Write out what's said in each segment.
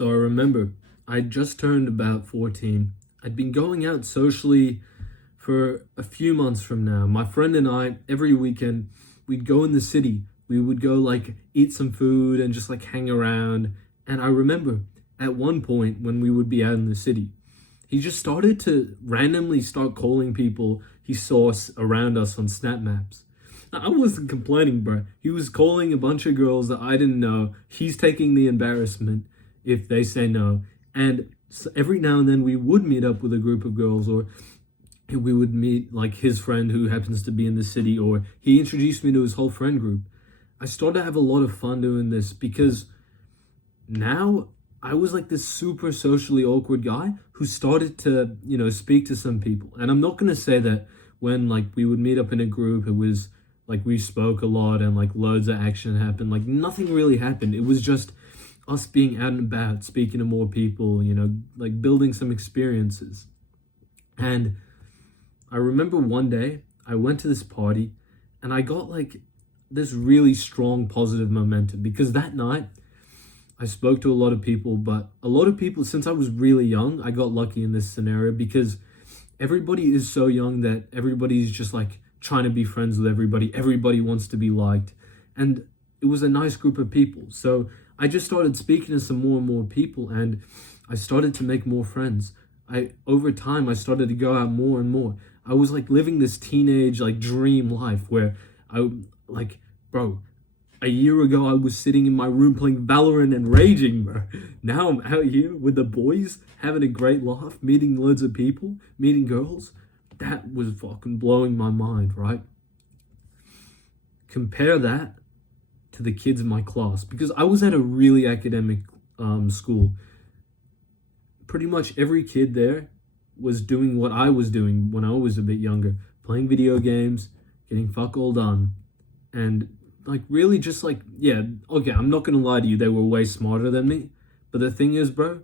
So I remember I'd just turned about 14. I'd been going out socially for a few months from now. My friend and I, every weekend, we'd go in the city. We would go like eat some food and just like hang around. And I remember at one point when we would be out in the city, he just started to randomly start calling people he saw around us on Snap Maps. I wasn't complaining, bro. He was calling a bunch of girls that I didn't know. He's taking the embarrassment if they say no. And so every now and then we would meet up with a group of girls, or we would meet like his friend who happens to be in the city, or he introduced me to his whole friend group. I started to have a lot of fun doing this because now I was like this super socially awkward guy who started to, speak to some people. And I'm not going to say that when like we would meet up in a group, it was like we spoke a lot and like loads of action happened. Like nothing really happened. It was just us being out and about, speaking to more people, like building some experiences. And I remember one day I went to this party and I got like this really strong positive momentum because that night I spoke to a lot of people, but a lot of people, since I was really young, I got lucky in this scenario because everybody is so young that everybody's just like trying to be friends with everybody. Everybody wants to be liked. And it was a nice group of people. So I just started speaking to some more and more people and I started to make more friends. Over time, I started to go out more and more. I was like living this teenage like dream life where bro, a year ago, I was sitting in my room playing Valorant and raging, bro. Now I'm out here with the boys, having a great laugh, meeting loads of people, meeting girls. That was fucking blowing my mind, right? Compare that to the kids in my class, because I was at a really academic school. Pretty much every kid there was doing what I was doing when I was a bit younger, playing video games, getting fuck all done, and like really just like, yeah, okay, I'm not gonna lie to you, they were way smarter than me. But the thing is, bro,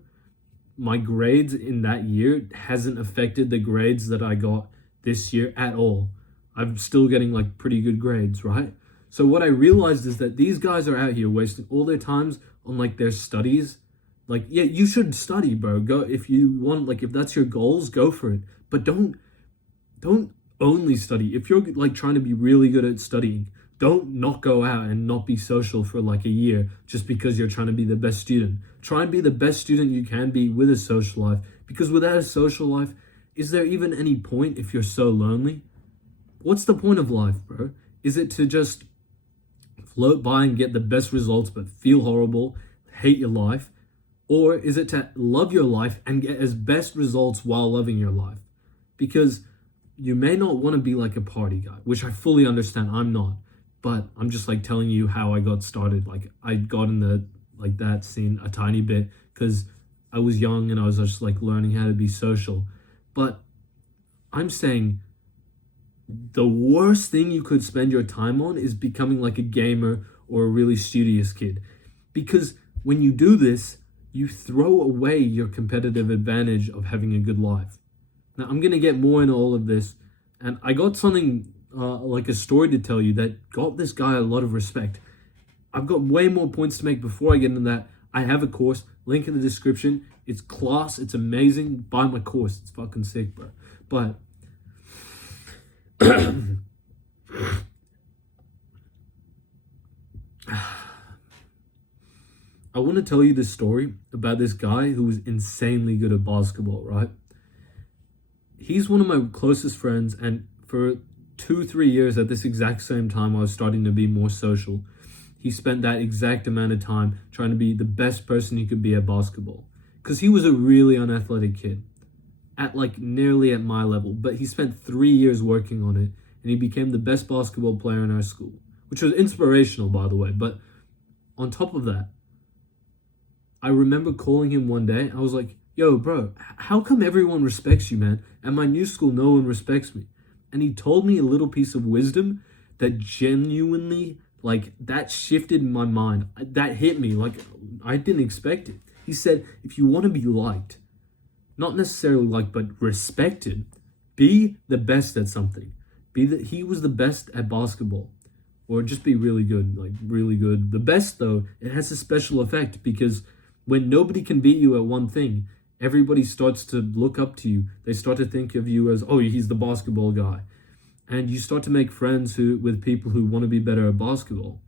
my grades in that year hasn't affected the grades that I got this year at all. I'm still getting like pretty good grades, right? So what I realized is that these guys are out here wasting all their times on like their studies. Like, yeah, you should study, bro. Go if you want, like if that's your goals, go for it. But don't only study. If you're like trying to be really good at studying, don't not go out and not be social for like a year just because you're trying to be the best student. Try and be the best student you can be with a social life, because without a social life, is there even any point if you're so lonely? What's the point of life, bro? Is it to just float by and get the best results but feel horrible, hate your life? Or is it to love your life and get as best results while loving your life? Because you may not want to be like a party guy, which I fully understand. I'm not. But I'm just like telling you how I got started. Like I got in the like that scene a tiny bit because I was young and I was just like learning how to be social. But I'm saying the worst thing you could spend your time on is becoming like a gamer or a really studious kid. Because when you do this, you throw away your competitive advantage of having a good life. Now I'm gonna get more into all of this, and I got something like a story to tell you that got this guy a lot of respect. I've got way more points to make before I get into that. I have a course, link in the description. It's class, it's amazing. Buy my course, it's fucking sick, bro. But I want to tell you this story about this guy who was insanely good at basketball, right? He's one of my closest friends, and for 2-3 years at this exact same time I was starting to be more social. He spent that exact amount of time trying to be the best person he could be at basketball, because he was a really unathletic kid at like nearly at my level, but he spent 3 years working on it and he became the best basketball player in our school, which was inspirational, by the way. But on top of that, I remember calling him one day. I was like, yo, bro, how come everyone respects you, man? At my new school, no one respects me. And he told me a little piece of wisdom that genuinely, like, that shifted my mind. That hit me, like, I didn't expect it. He said, if you want to be liked, not necessarily liked, but respected, be the best at something. He was the best at basketball. Or just be really good, like, really good. The best, though, it has a special effect because When nobody can beat you at one thing, everybody starts to look up to you. They start to think of you as, oh, he's the basketball guy. And you start to make friends with people who want to be better at basketball.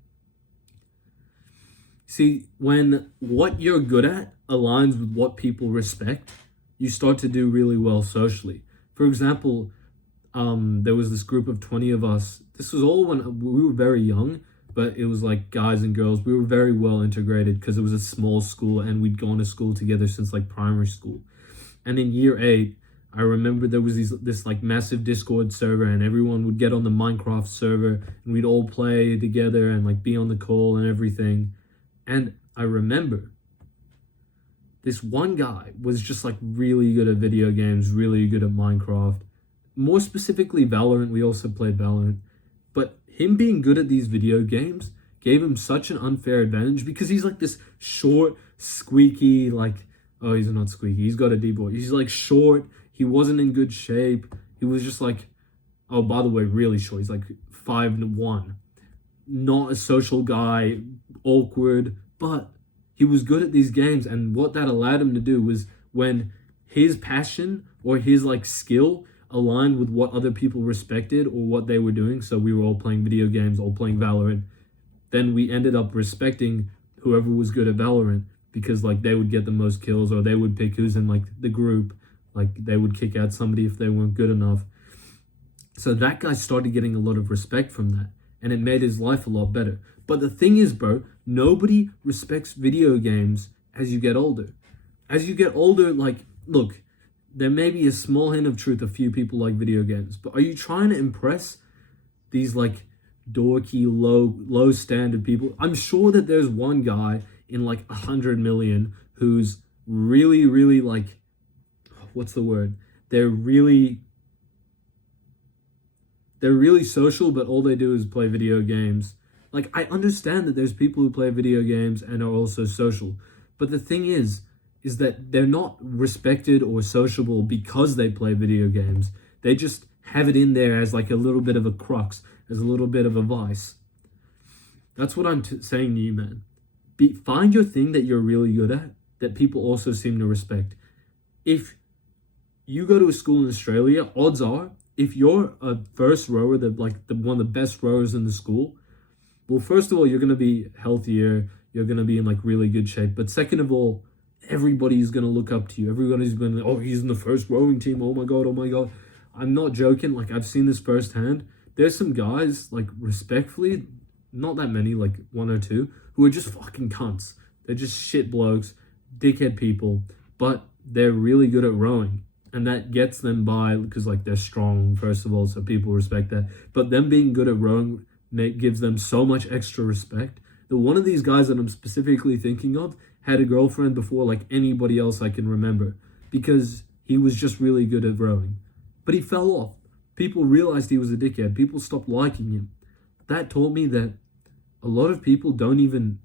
See, when what you're good at aligns with what people respect, you start to do really well socially. For example, there was this group of 20 of us. This was all when we were very young, but it was like guys and girls. We were very well integrated because it was a small school and we'd gone to school together since like primary school. And in year 8, I remember there was this like massive Discord server and everyone would get on the Minecraft server and we'd all play together and like be on the call and everything. And I remember this one guy was just like really good at video games, really good at Minecraft. More specifically Valorant, we also played Valorant. But him being good at these video games gave him such an unfair advantage because he's like this short, squeaky, like, oh, he's not squeaky, he's got a D-boy. He's like short, he wasn't in good shape. He was just like, oh, by the way, really short. He's like 5'1". Not a social guy, awkward, but he was good at these games. And what that allowed him to do was when his passion or his like skill aligned with what other people respected or what they were doing. So we were all playing video games, all playing Valorant. Then we ended up respecting whoever was good at Valorant because like they would get the most kills or they would pick who's in like the group. Like they would kick out somebody if they weren't good enough. So that guy started getting a lot of respect from that. And it made his life a lot better. But the thing is, bro, nobody respects video games as you get older. As you get older, like, look, there may be a small hint of truth, a few people like video games, but are you trying to impress these like dorky, low standard people? I'm sure that there's one guy in like 100 million who's really, really like, what's the word? They're really social, but all they do is play video games. Like, I understand that there's people who play video games and are also social. But the thing is that they're not respected or sociable because they play video games. They just have it in there as like a little bit of a crux, as a little bit of a vice. That's what I'm saying to you, man. Find your thing that you're really good at, that people also seem to respect. If you go to a school in Australia, odds are, if you're a first rower, one of the best rowers in the school, well, first of all, you're going to be healthier. You're going to be in like really good shape. But second of all, everybody's going to look up to you. Everybody's going to, oh, he's in the first rowing team. Oh my God, oh my God. I'm not joking. Like, I've seen this firsthand. There's some guys, like, respectfully, not that many, like 1 or 2, who are just fucking cunts. They're just shit blokes, dickhead people, but they're really good at rowing. And that gets them by because, like, they're strong, first of all, so people respect that. But them being good at rowing gives them so much extra respect. The one of these guys that I'm specifically thinking of had a girlfriend before like anybody else I can remember because he was just really good at rowing. But he fell off. People realized he was a dickhead. People stopped liking him. That taught me that a lot of people don't even,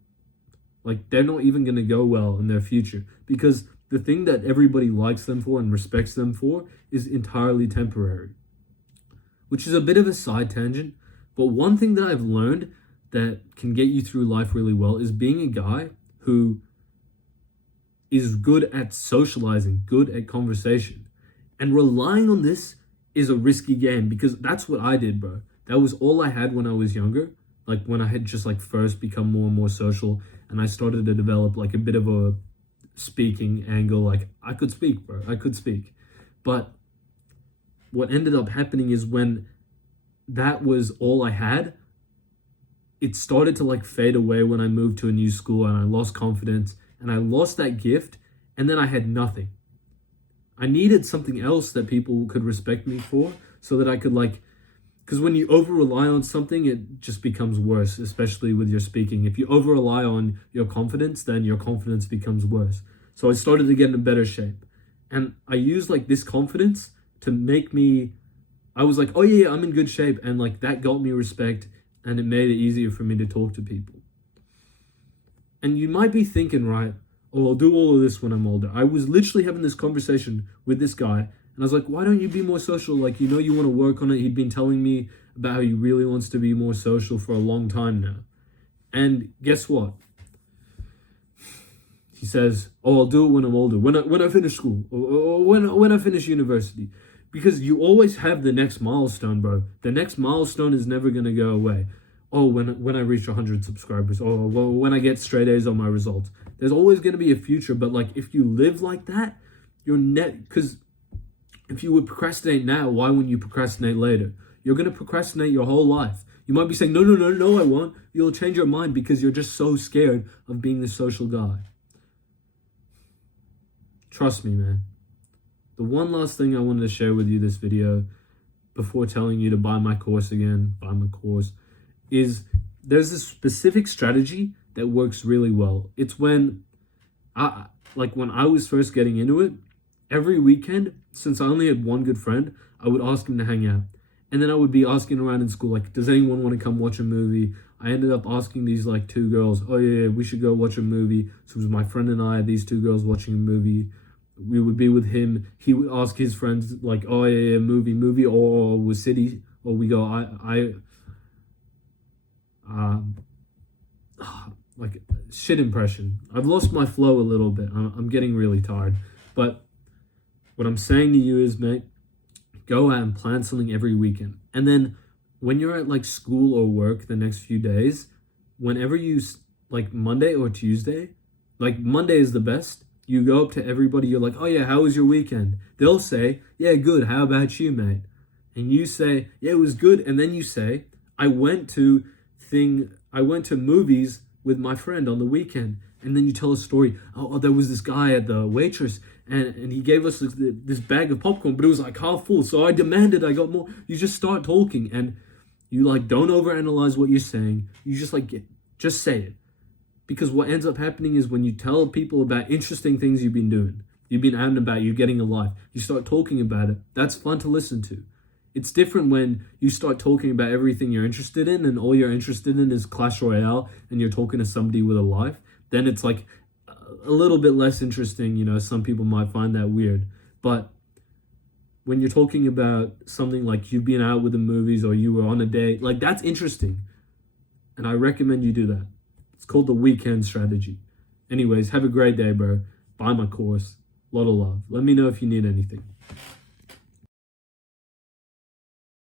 like, they're not even going to go well in their future because the thing that everybody likes them for and respects them for is entirely temporary. Which is a bit of a side tangent, but one thing that I've learned that can get you through life really well is being a guy who is good at socializing, good at conversation. And relying on this is a risky game because that's what I did, bro. That was all I had when I was younger. Like when I had just like first become more and more social and I started to develop like a bit of a speaking angle. Like I could speak, bro. I could speak. But what ended up happening is when that was all I had, it started to like fade away when I moved to a new school and I lost confidence and I lost that gift and then I had nothing. I needed something else that people could respect me for so that I could like, because when you over rely on something, it just becomes worse, especially with your speaking. If you over rely on your confidence, then your confidence becomes worse. So I started to get in a better shape. And I used like this confidence to make me, I was like, oh yeah, I'm in good shape. And like that got me respect and it made it easier for me to talk to people. And you might be thinking, right, oh, I'll do all of this when I'm older. I was literally having this conversation with this guy and I was like, why don't you be more social? Like, you know, you want to work on it. He'd been telling me about how he really wants to be more social for a long time now. And guess what? he says, "Oh, I'll do it when I'm older, when I finish school, or when I finish university," because you always have the next milestone, bro. The next milestone is never gonna go away. Oh, when I reach 100 subscribers, or well, when I get straight A's on my results. There's always gonna be a future, but like if you live like that, you're because if you would procrastinate now, why wouldn't you procrastinate later? You're gonna procrastinate your whole life. You might be saying, no, no, no, no, I won't. You'll change your mind because you're just so scared of being the social guy. Trust me, man. The one last thing I wanted to share with you this video before telling you to buy my course again, is there's this specific strategy that works really well. It's when when I was first getting into it, every weekend, since I only had one good friend, I would ask him to hang out. And then I would be asking around in school, like, does anyone want to come watch a movie? I ended up asking these like two girls, oh yeah, we should go watch a movie. So it was my friend and I, these two girls watching a movie. We would be with him. He would ask his friends like, oh yeah, movie, or was city, or we go, like shit impression. I've lost my flow a little bit. I'm getting really tired. But what I'm saying to you is, mate, go out and plan something every weekend. And then when you're at like school or work the next few days, whenever you like Monday or Tuesday, like Monday is the best. You go up to everybody, you're like, oh yeah, how was your weekend? They'll say, yeah, good. How about you, mate? And you say, yeah, it was good. And then you say, I went to movies with my friend on the weekend. And then you tell a story. Oh, there was this guy at the waitress and he gave us this bag of popcorn, but it was like half full. So I demanded I got more. You just start talking and you like don't overanalyze what you're saying. You just just say it. Because what ends up happening is when you tell people about interesting things you've been doing, you've been out and about, you're getting a life, you start talking about it, that's fun to listen to. It's different when you start talking about everything you're interested in and all you're interested in is Clash Royale and you're talking to somebody with a life. Then it's like a little bit less interesting, you know, some people might find that weird. But when you're talking about something like you've been out with the movies or you were on a date, like that's interesting. And I recommend you do that. It's called the weekend strategy. Anyways, have a great day, bro. Buy my course. Lot of love. Let me know if you need anything.